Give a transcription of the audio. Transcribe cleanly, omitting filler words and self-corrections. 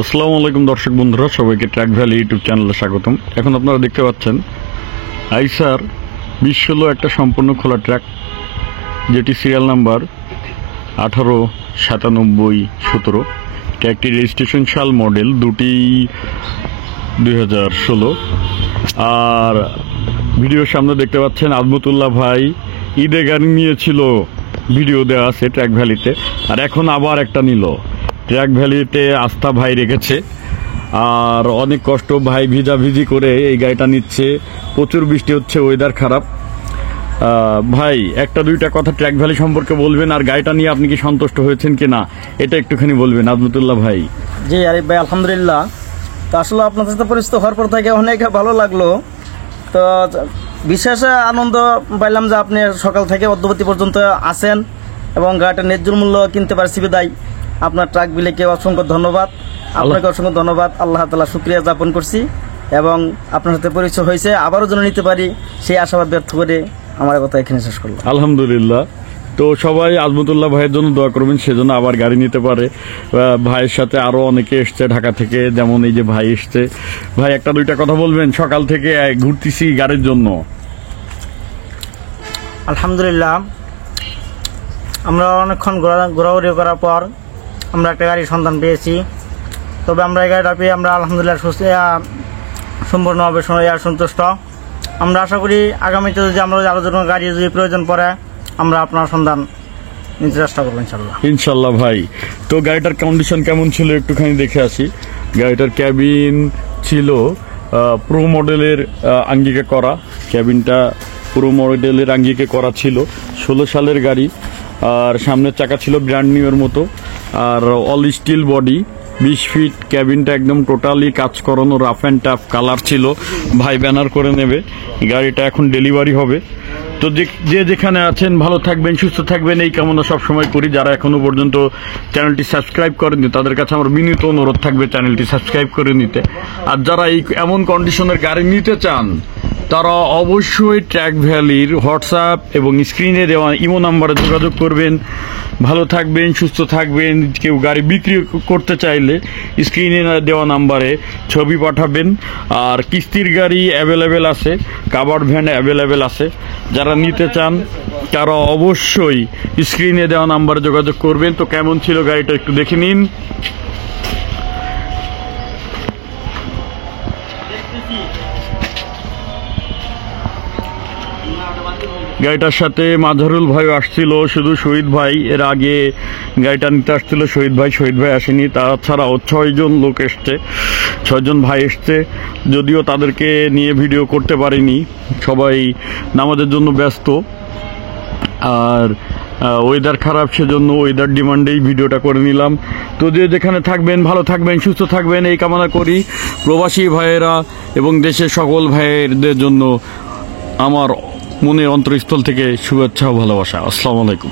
আসসালামু আলাইকুম দর্শক বন্ধুরা, সবাইকে ট্র্যাক ভ্যালি ইউটিউব চ্যানেলে স্বাগতম। এখন আপনারা দেখতে পাচ্ছেন আইসার 2016 একটা সম্পূর্ণ খোলা ট্র্যাক, যেটি সিরিয়াল নাম্বার 189717। ট্র্যাকটি রেজিস্ট্রেশন সাল মডেল দুটি 2016। আর ভিডিওর সামনে দেখতে পাচ্ছেন আজমতুল্লাহ ভাই ঈদে গাড়ি নিয়েছিল, ভিডিও দেওয়া আছে ট্র্যাক ভ্যালিতে, আর এখন আবার একটা নিল। ট্র্যাক ভ্যালিতে আস্থা ভাই রেখেছে, আর অনেক কষ্ট ভাই ভিজাভিজি করে এই গাড়িটা নিচ্ছে। প্রচুর বৃষ্টি হচ্ছে, ওয়েদার খারাপ। ভাই একটা দুইটা কথা ট্র্যাক ভ্যালি সম্পর্কে বলবেন, আর গাড়িটা নিয়ে আপনি কি সন্তুষ্ট হয়েছেন কিনা এটা একটুখানি বলবেন আজমতুল্লাহ ভাই। জি আরিফ ভাই, আলহামদুলিল্লাহ। তো আসলে আপনার সাথে পরিচিত হওয়ার পর থেকে অনেক ভালো লাগলো। তো বিশেষ আনন্দ পাইলাম যে আপনি সকাল থেকে অদ্যবধি পর্যন্ত আছেন এবং গাড়িটা ন্যায্য মূল্য কিনতে পারছি বিদায় আপনার ট্রাক বিলেকে অসংখ্য ধন্যবাদ। আপনাকে অসংখ্য ধন্যবাদ, আল্লাহ তাআলা শুকরিয়া জ্ঞাপন করছি এবং আপনার সাথে পরিচয় হয়েছে, আবারও যেন নিতে পারি সেই আশাবাদ ব্যর্থ করে আমার কথা এখানে শেষ করলাম। আলহামদুলিল্লাহ। তো সবাই আজমতুল্লাহ ভাইয়ের জন্য দোয়া করবেন, সেজন্য আবার গাড়ি নিতে পারে। ভাইয়ের সাথে আরো অনেকে এসছে ঢাকা থেকে, যেমন এই যে ভাই এসছে। ভাই একটা দুইটা কথা বলবেন, সকাল থেকে ঘুরতেছি গাড়ির জন্য। আলহামদুলিল্লাহ, আমরা অনেকক্ষণ ঘোরাঘুরি করার পর আমরা একটা গাড়ির সন্ধান পেয়েছি। তবে আমরা এই গাড়িটা পেয়ে আমরা আলহামদুলিল্লাহ সম্পূর্ণভাবে সন্তুষ্ট। আমরা আশা করি আগামীতে যদি আমরা আরও কোনো গাড়ি যদি প্রয়োজন পড়ে আমরা আপনার সন্ধান নিতে চেষ্টা করবো ইনশাল্লাহ। ভাই তো গাড়িটার কন্ডিশন কেমন ছিল একটুখানি দেখে আসি। গাড়িটার ক্যাবিন ছিল প্রো মডেলের আঙ্গিকে করা, ক্যাবিনটা প্রো মডেলের আঙ্গিকে করা ছিল। 16 সালের গাড়ি, আর সামনের চাকা ছিল ব্র্যান্ড নিউ এর মতো, আর অল স্টিল বডি, 20 ফিট। ক্যাবিনটা একদম টোটালি কাজ করানো, রাফ অ্যান্ড টাফ কালার ছিল। ভাই ব্যানার করে নেবে, গাড়িটা এখন ডেলিভারি হবে। তো যে যেখানে আছেন ভালো থাকবেন, সুস্থ থাকবেন, এই কামনা সবসময় করি। যারা এখনো পর্যন্ত চ্যানেলটি সাবস্ক্রাইব করেনি তাদের কাছে আমার বিনীত অনুরোধ থাকবে চ্যানেলটি সাবস্ক্রাইব করে নিতে। আর যারা এই এমন কন্ডিশনের গাড়ি নিতে চান তারা অবশ্যই ট্র্যাক ভ্যালির হোয়াটসঅ্যাপ এবং স্ক্রিনে দেওয়া ইমো নাম্বারে যোগাযোগ করবেন। ভালো থাকবেন, সুস্থ থাকবেন। কেউ গাড়ি বিক্রি করতে চাইলে স্ক্রিনে দেওয়া নাম্বারে ছবি পাঠাবেন। আর কিস্তির গাড়ি অ্যাভেলেবেল আছে, কাভার্ড ভ্যান অ্যাভেলেবেল আছে। যারা নিতে চান তারা অবশ্যই স্ক্রিনে দেওয়া নাম্বারে যোগাযোগ করবেন। তো কেমন ছিল গাড়িটা একটু দেখে নিন। গাড়িটার সাথে মাঝারুল ভাই আসছিল, শুধু শহীদ ভাই এর আগে গাড়িটা নিতে আসছিল। শহীদ ভাই আসেনি, তাছাড়াও 6 জন লোক এসছে, 6 জন ভাই এসছে। যদিও তাদেরকে নিয়ে ভিডিও করতে পারিনি, সবাই নামাজের জন্য ব্যস্ত। আর ওয়েদার খারাপ, সেজন্য ওয়েদার ডিমান্ডেই ভিডিওটা করে নিলাম। তো যে যেখানে থাকবেন ভালো থাকবেন, সুস্থ থাকবেন এই কামনা করি। প্রবাসী ভাইয়েরা এবং দেশের সকল ভাইয়েরদের জন্য আমার মনের অন্তরস্থল থেকে শুভেচ্ছা ও ভালোবাসা। আসসালামু আলাইকুম।